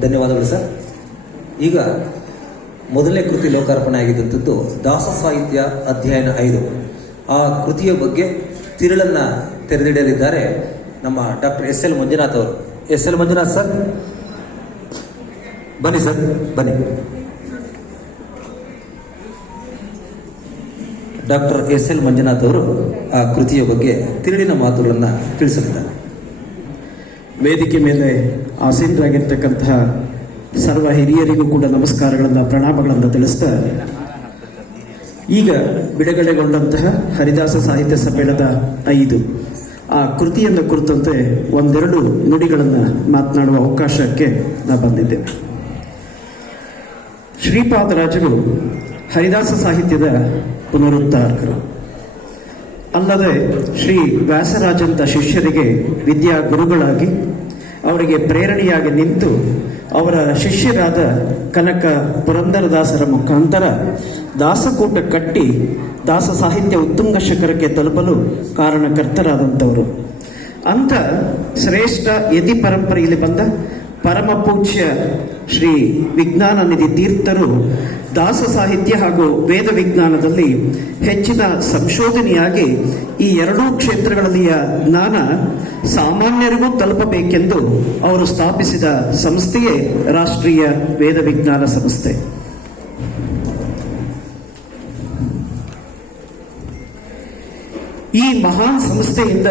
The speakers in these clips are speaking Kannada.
ಧನ್ಯವಾದಗಳು ಸರ್. ಈಗ ಮೊದಲನೇ ಕೃತಿ ಲೋಕಾರ್ಪಣೆ ಆಗಿದ್ದಂಥದ್ದು ದಾಸ ಸಾಹಿತ್ಯ ಅಧ್ಯಯನ ಐದು. ಆ ಕೃತಿಯ ಬಗ್ಗೆ ತಿರುಳನ್ನ ತೆರೆದಿಡಲಿದ್ದಾರೆ ನಮ್ಮ ಡಾಕ್ಟರ್ ಎಸ್ ಎಲ್ ಮಂಜುನಾಥ್ ಅವರು. S L Manjunath sir. ಬನ್ನಿ ಸರ್, ಬನ್ನಿ. ಡಾಕ್ಟರ್ ಎಸ್ ಎಲ್ ಮಂಜುನಾಥ್ ಅವರು ಆ ಕೃತಿಯ ಬಗ್ಗೆ ತಿರುಳಿನ ಮಾತುಗಳನ್ನು ತಿಳಿಸಲಿದ್ದಾರೆ. ವೇದಿಕೆ ಮೇಲೆ ಆಸೀನರಾಗಿರ್ತಕ್ಕಂತಹ ಸರ್ವ ಹಿರಿಯರಿಗೂ ಕೂಡ ನಮಸ್ಕಾರಗಳನ್ನು, ಪ್ರಣಾಮಗಳನ್ನು ತಿಳಿಸ್ತಾ, ಈಗ ಬಿಡುಗಡೆಗೊಂಡಂತಹ ಹರಿದಾಸ ಸಾಹಿತ್ಯ ಸಮ್ಮೇಳನದ ಐದು. ಆ ಕೃತಿಯನ್ನು ಕುರಿತಂತೆ ಒಂದೆರಡು ನುಡಿಗಳನ್ನು ಮಾತನಾಡುವ ಅವಕಾಶಕ್ಕೆ ನಾ ಬಂದಿದ್ದೇನೆ ಶ್ರೀಪಾದರಾಜರು ಹರಿದಾಸ ಸಾಹಿತ್ಯದ ಪುನರುದ್ಧಾರಕರು ಅಲ್ಲದೆ ಶ್ರೀ ವ್ಯಾಸರಾಜಂತ ಶಿಷ್ಯರಿಗೆ ವಿದ್ಯಾ ಗುರುಗಳಾಗಿ ಅವರಿಗೆ ಪ್ರೇರಣೆಯಾಗಿ ನಿಂತು ಅವರ ಶಿಷ್ಯರಾದ ಕನಕ ಪುರಂದರದಾಸರ ಮುಖಾಂತರ ದಾಸಕೂಟ ಕಟ್ಟಿ ದಾಸ ಸಾಹಿತ್ಯ ಉತ್ತುಂಗ ಶಿಖರಕ್ಕೆ ತಲುಪಲು ಕಾರಣಕರ್ತರಾದಂಥವರು. ಅಂತ ಶ್ರೇಷ್ಠ ಯತಿ ಪರಂಪರೆಯಲ್ಲಿ ಬಂದ ಪರಮ ಪೂಜ್ಯ ಶ್ರೀ ವಿಜ್ಞಾನ ನಿಧಿ ತೀರ್ಥರು ದಾಸ ಸಾಹಿತ್ಯ ಹಾಗೂ ವೇದ ವಿಜ್ಞಾನದಲ್ಲಿ ಹೆಚ್ಚಿನ ಸಂಶೋಧನೆಯಾಗಿ ಈ ಎರಡೂ ಕ್ಷೇತ್ರಗಳಲ್ಲಿಯ ಜ್ಞಾನ ಸಾಮಾನ್ಯರಿಗೂ ತಲುಪಬೇಕೆಂದು ಅವರು ಸ್ಥಾಪಿಸಿದ ಸಂಸ್ಥೆಯೇ ರಾಷ್ಟ್ರೀಯ ವೇದ ವಿಜ್ಞಾನ ಸಂಸ್ಥೆ. ಈ ಮಹಾನ್ ಸಂಸ್ಥೆಯಿಂದ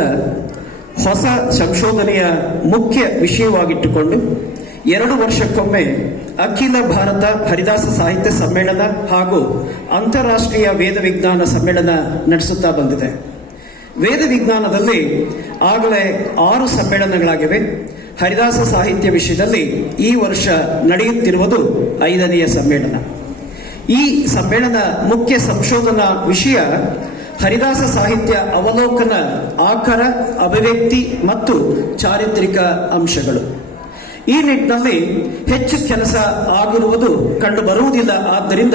ಹೊಸ ಸಂಶೋಧನೆಯ ಮುಖ್ಯ ವಿಷಯವಾಗಿಟ್ಟುಕೊಂಡು ಎರಡು ವರ್ಷಕ್ಕೊಮ್ಮೆ ಅಖಿಲ ಭಾರತ ಹರಿದಾಸ ಸಾಹಿತ್ಯ ಸಮ್ಮೇಳನ ಹಾಗೂ ಅಂತಾರಾಷ್ಟ್ರೀಯ ವೇದ ವಿಜ್ಞಾನ ಸಮ್ಮೇಳನ ನಡೆಸುತ್ತಾ ಬಂದಿದೆ. ವೇದ ವಿಜ್ಞಾನದಲ್ಲಿ ಆಗಲೇ ಆರು ಸಮ್ಮೇಳನಗಳಾಗಿವೆ. ಹರಿದಾಸ ಸಾಹಿತ್ಯ ವಿಷಯದಲ್ಲಿ ಈ ವರ್ಷ ನಡೆಯುತ್ತಿರುವುದು ಐದನೆಯ ಸಮ್ಮೇಳನ. ಈ ಸಮ್ಮೇಳನ ಮುಖ್ಯ ಸಂಶೋಧನಾ ವಿಷಯ ಹರಿದಾಸ ಸಾಹಿತ್ಯ ಅವಲೋಕನ ಆಕರ, ಅಭಿವ್ಯಕ್ತಿ ಮತ್ತು ಚಾರಿತ್ರಿಕ ಅಂಶಗಳು. ಈ ನಿಟ್ಟಿನಲ್ಲಿ ಹೆಚ್ಚು ಕೆಲಸ ಆಗಿರುವುದು ಕಂಡು ಬರುವುದಿಲ್ಲ. ಆದ್ದರಿಂದ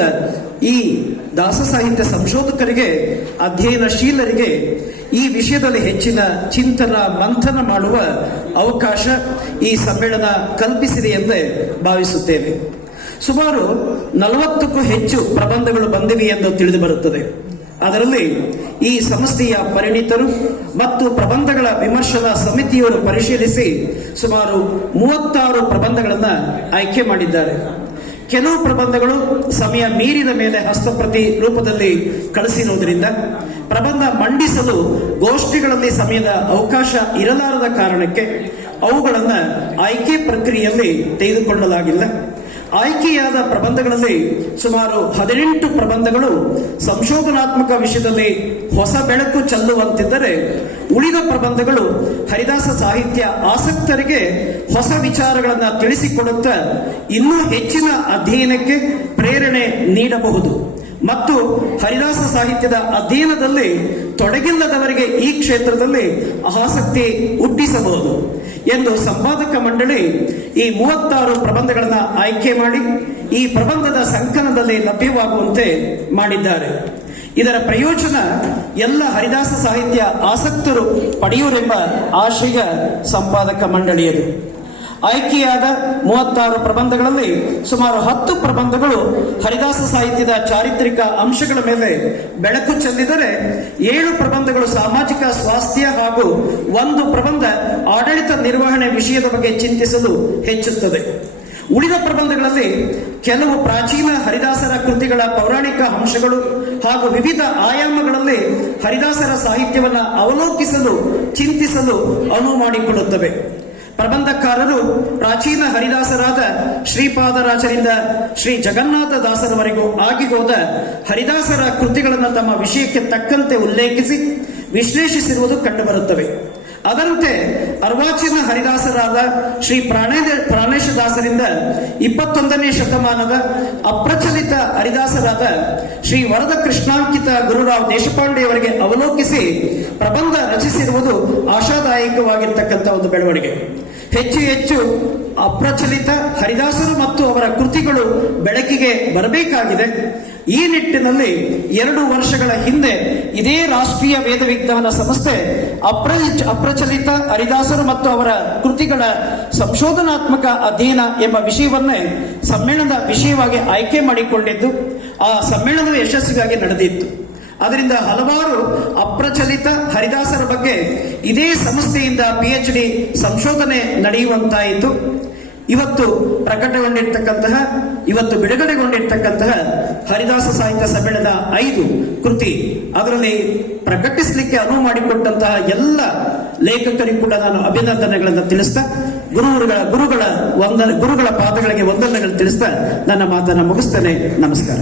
ಈ ದಾಸ ಸಾಹಿತ್ಯ ಸಂಶೋಧಕರಿಗೆ, ಅಧ್ಯಯನಶೀಲರಿಗೆ ಈ ವಿಷಯದಲ್ಲಿ ಹೆಚ್ಚಿನ ಚಿಂತನ, ಮಂಥನ ಮಾಡುವ ಅವಕಾಶ ಈ ಸಮ್ಮೇಳನ ಕಲ್ಪಿಸಿದೆ ಎಂದೇ ಭಾವಿಸುತ್ತೇವೆ ಸುಮಾರು ನಲವತ್ತಕ್ಕೂ ಹೆಚ್ಚು ಪ್ರಬಂಧಗಳು ಬಂದಿವೆ ಎಂದು ತಿಳಿದು ಬರುತ್ತದೆ. ಅದರಲ್ಲಿ ಈ ಸಂಸ್ಥೆಯ ಪರಿಣಿತರು ಮತ್ತು ಪ್ರಬಂಧಗಳ ವಿಮರ್ಶನಾ ಸಮಿತಿಯವರು ಪರಿಶೀಲಿಸಿ ಸುಮಾರು ಮೂವತ್ತಾರು ಪ್ರಬಂಧಗಳನ್ನು ಆಯ್ಕೆ ಮಾಡಿದ್ದಾರೆ. ಕೆಲವು ಪ್ರಬಂಧಗಳು ಸಮಯ ಮೀರಿದ ಮೇಲೆ ಹಸ್ತಪ್ರತಿ ರೂಪದಲ್ಲಿ ಕಳಿಸಿರುವುದರಿಂದ ಪ್ರಬಂಧ ಮಂಡಿಸಲು ಗೋಷ್ಠಿಗಳಲ್ಲಿ ಸಮಯದ ಅವಕಾಶ ಇರಲಾರದ ಕಾರಣಕ್ಕೆ ಅವುಗಳನ್ನು ಆಯ್ಕೆ ಪ್ರಕ್ರಿಯೆಯಲ್ಲಿ ತೆಗೆದುಕೊಳ್ಳಲಾಗಿಲ್ಲ. ಆಯ್ಕೆಯಾದ ಪ್ರಬಂಧಗಳಲ್ಲಿ ಸುಮಾರು ಹದಿನೆಂಟು ಪ್ರಬಂಧಗಳು ಸಂಶೋಧನಾತ್ಮಕ ವಿಷಯದಲ್ಲಿ ಹೊಸ ಬೆಳಕು ಚೆಲ್ಲುವಂತಿದ್ದರೆ ಉಳಿದ ಪ್ರಬಂಧಗಳು ಹರಿದಾಸ ಸಾಹಿತ್ಯ ಆಸಕ್ತರಿಗೆ ಹೊಸ ವಿಚಾರಗಳನ್ನು ತಿಳಿಸಿಕೊಡುತ್ತಾ ಇನ್ನೂ ಹೆಚ್ಚಿನ ಅಧ್ಯಯನಕ್ಕೆ ಪ್ರೇರಣೆ ನೀಡಬಹುದು. ಮತ್ತು ಹರಿದಾಸ ಸಾಹಿತ್ಯದ ಅಧ್ಯಯನದಲ್ಲಿ ತೊಡಗಿಲ್ಲದವರಿಗೆ ಈ ಕ್ಷೇತ್ರದಲ್ಲಿ ಆಸಕ್ತಿ ಹುಟ್ಟಿಸಬಹುದು ಎಂದು ಸಂಪಾದಕ ಮಂಡಳಿ ಈ ಮೂವತ್ತಾರು ಪ್ರಬಂಧಗಳನ್ನು ಆಯ್ಕೆ ಮಾಡಿ ಈ ಪ್ರಬಂಧದ ಸಂಕಲನದಲ್ಲಿ ಲಭ್ಯವಾಗುವಂತೆ ಮಾಡಿದ್ದಾರೆ. ಇದರ ಪ್ರಯೋಜನ ಎಲ್ಲ ಹರಿದಾಸ ಸಾಹಿತ್ಯ ಆಸಕ್ತರು ಪಡೆಯುವರೆಂಬ ಆಶಯ ಸಂಪಾದಕ ಮಂಡಳಿಯದು. ಆಯ್ಕೆಯಾದ ಮೂವತ್ತಾರು ಪ್ರಬಂಧಗಳಲ್ಲಿ ಸುಮಾರು ಹತ್ತು ಪ್ರಬಂಧಗಳು ಹರಿದಾಸ ಸಾಹಿತ್ಯದ ಚಾರಿತ್ರಿಕ ಅಂಶಗಳ ಮೇಲೆ ಬೆಳಕು ಚೆಲ್ಲಿದರೆ ಏಳು ಪ್ರಬಂಧಗಳು ಸಾಮಾಜಿಕ ಸ್ವಾಸ್ಥ್ಯ ಹಾಗೂ ಒಂದು ಪ್ರಬಂಧ ಆಡಳಿತ ನಿರ್ವಹಣೆ ವಿಷಯದ ಬಗ್ಗೆ ಚಿಂತಿಸಲು ಹೆಚ್ಚುತ್ತದೆ. ಉಳಿದ ಪ್ರಬಂಧಗಳಲ್ಲಿ ಕೆಲವು ಪ್ರಾಚೀನ ಹರಿದಾಸರ ಕೃತಿಗಳ ಪೌರಾಣಿಕ ಅಂಶಗಳು ಹಾಗೂ ವಿವಿಧ ಆಯಾಮಗಳಲ್ಲಿ ಹರಿದಾಸರ ಸಾಹಿತ್ಯವನ್ನು ಅವಲೋಕಿಸಲು, ಚಿಂತಿಸಲು ಅನುವು ಮಾಡಿಕೊಡುತ್ತವೆ. ಪ್ರಬಂಧಕಾರರು ಪ್ರಾಚೀನ ಹರಿದಾಸರಾದ ಶ್ರೀಪಾದರಾಜರಿಂದ ಶ್ರೀ ಜಗನ್ನಾಥ ದಾಸರವರೆಗೂ ಆಗಿ ಹೋದ ಹರಿದಾಸರ ಕೃತಿಗಳನ್ನು ತಮ್ಮ ವಿಷಯಕ್ಕೆ ತಕ್ಕಂತೆ ಉಲ್ಲೇಖಿಸಿ ವಿಶ್ಲೇಷಿಸಿರುವುದು ಕಂಡುಬರುತ್ತವೆ. ಅದರಂತೆ ಅರ್ವಾಚೀನ ಹರಿದಾಸರಾದ ಶ್ರೀ ಪ್ರಾಣೇ ಪ್ರಾಣೇಶದಾಸರಿಂದ ಇಪ್ಪತ್ತೊಂದನೇ ಶತಮಾನದ ಅಪ್ರಚಲಿತ ಹರಿದಾಸರಾದ ಶ್ರೀ ವರದ ಕೃಷ್ಣಾಂಕಿತ ಗುರುರಾವ್ ದೇಶಪಾಂಡೆಯವರಿಗೆ ಅವಲೋಕಿಸಿ ಪ್ರಬಂಧ ರಚಿಸಿರುವುದು ಆಶಾದಾಯಕವಾಗಿರ್ತಕ್ಕಂಥ ಒಂದು ಬೆಳವಣಿಗೆ. ಹೆಚ್ಚು ಹೆಚ್ಚು ಅಪ್ರಚಲಿತ ಹರಿದಾಸರು ಮತ್ತು ಅವರ ಕೃತಿಗಳು ಬೆಳಕಿಗೆ ಬರಬೇಕಾಗಿದೆ. ಈ ನಿಟ್ಟಿನಲ್ಲಿ ಎರಡು ವರ್ಷಗಳ ಹಿಂದೆ ಇದೇ ರಾಷ್ಟ್ರೀಯ ವೇದ ವಿಜ್ಞಾನ ಸಂಸ್ಥೆ ಅಪ್ರ ಅಪ್ರಚಲಿತ ಹರಿದಾಸರು ಮತ್ತು ಅವರ ಕೃತಿಗಳ ಸಂಶೋಧನಾತ್ಮಕ ಅಧ್ಯಯನ ಎಂಬ ವಿಷಯವನ್ನೇ ಸಮ್ಮೇಳನದ ವಿಷಯವಾಗಿ ಆಯ್ಕೆ ಮಾಡಿಕೊಂಡಿದ್ದು. ಆ ಸಮ್ಮೇಳನವು ಯಶಸ್ವಿಗಾಗಿ ನಡೆದಿತ್ತು. ಅದರಿಂದ ಹಲವಾರು ಅಪ್ರಚಲಿತ ಹರಿದಾಸರ ಬಗ್ಗೆ ಇದೇ ಸಂಸ್ಥೆಯಿಂದ ಪಿ ಎಚ್ ಡಿ ಸಂಶೋಧನೆ ನಡೆಯುವಂತಾಯಿತು. ಇವತ್ತು ಪ್ರಕಟಗೊಂಡಿರ್ತಕ್ಕಂತಹ, ಇವತ್ತು ಬಿಡುಗಡೆಗೊಂಡಿರ್ತಕ್ಕಂತಹ ಹರಿದಾಸ ಸಾಹಿತ್ಯ ಸಮ್ಮೇಳನದ ಐದು ಕೃತಿ. ಅದರಲ್ಲಿ ಪ್ರಕಟಿಸಲಿಕ್ಕೆ ಅನುವು ಮಾಡಿಕೊಟ್ಟಂತಹ ಎಲ್ಲ ಲೇಖಕರಿಗೂ ಕೂಡ ನಾನು ಅಭಿನಂದನೆಗಳನ್ನು ತಿಳಿಸ್ತಾ, ಗುರುಗಳ ಗುರುಗಳ ವಂದನೆ, ಗುರುಗಳ ಪಾದಗಳಿಗೆ ವಂದನೆಗಳು ತಿಳಿಸ್ತಾ ನನ್ನ ಮಾತನ್ನು ಮುಗಿಸ್ತೇನೆ. ನಮಸ್ಕಾರ.